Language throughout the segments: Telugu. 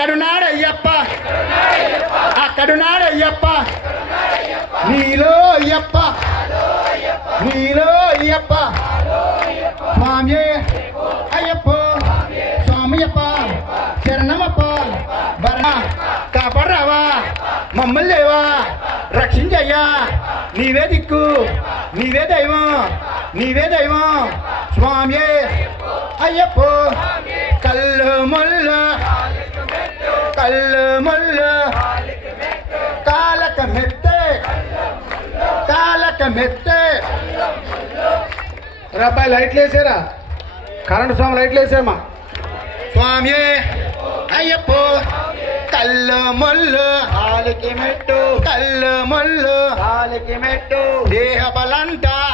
అక్కడున్నాడయ్యప్ప అక్కడున్నాడయ్యప్ప నీలో అయ్యప్ప నీలో అయ్యప్ప స్వామి అయ్యప్ప స్వామియప్ప శరణమప్ప బర్ణ కాపాడరావా మమ్మల్ని లేవా రక్షించయ్యా నీవే దిక్కు నీవే దైవం స్వామి అయ్యప్ప కళ్ళు ముళ్ళు కాలక మెత్తే రూపాయి లైట్లు వేసారా కరెంటు స్వామి లైట్లు వేసామా స్వామి అయ్యప్ప కళ్ళు ముళ్ళు కళ్ళు ముళ్ళు దేహ బలంతా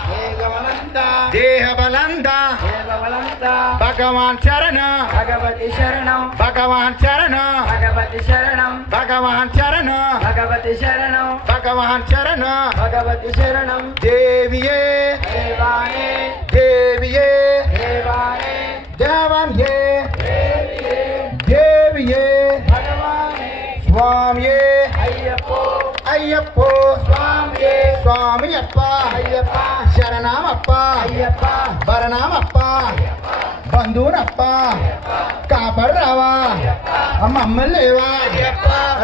భగవాన్ శరణ భగవతి శరణం భగవాన్ శరణ భగవతి శరణం భగవాన్ శరణ భగవతి శరణం భగవాన్ శరణ భగవతి శరణం దేవియే దేవానే దేవియే దేవానే దేవాన్యే దేవియే భగవానే స్వామియే అయ్యప్పో అయ్యప్పో స్వామియే స్వామియప్ప అయ్యప్ప శరణమప్ప అయ్యప్ప భరణమప్ప బంధువునప్ప కాపాడరావా మమ్మల్ని లేవా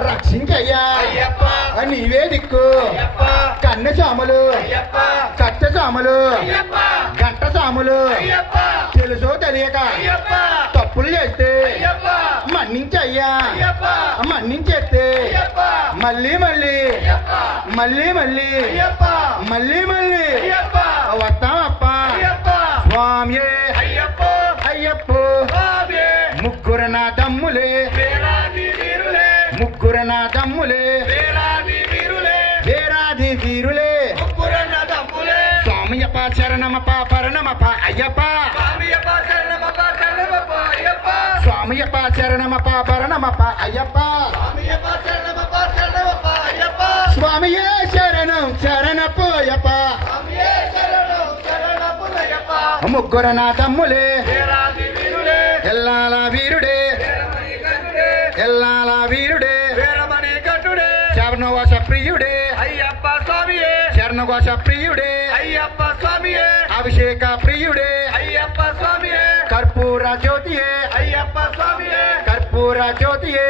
రక్షించయ్యా నీవే దిక్కు కన్నె సాములు కట్ట సాములు గంట సాములు తెలుసో తెలియక తప్పులు చేస్తే మన్నించయ్యా మన్నించేస్తే మళ్ళీ వస్తామప్ప స్వామి అయ్యప్ప ముగ్గురు నా దమ్ములే వేరాది వీరులే స్వామియప్ప శరణమప్ప పరణమప్ప అయ్యప్ప స్వామియప్ప శరణమప్ప పరణమప్ప అయ్యప్ప స్వామియే శరణపోయప్ప ముగ్గురు నా తమ్ములే ఎల్లాల వీరుడే శరణఘోష ప్రియుడే అయ్యప్ప స్వామియే శరణఘోష ప్రియుడే అయ్యప్ప స్వామియే అభిషేక ప్రియుడే అయ్యప్ప స్వామియే కర్పూర జ్యోతియే అయ్యప్ప స్వామియే కర్పూర జ్యోతియే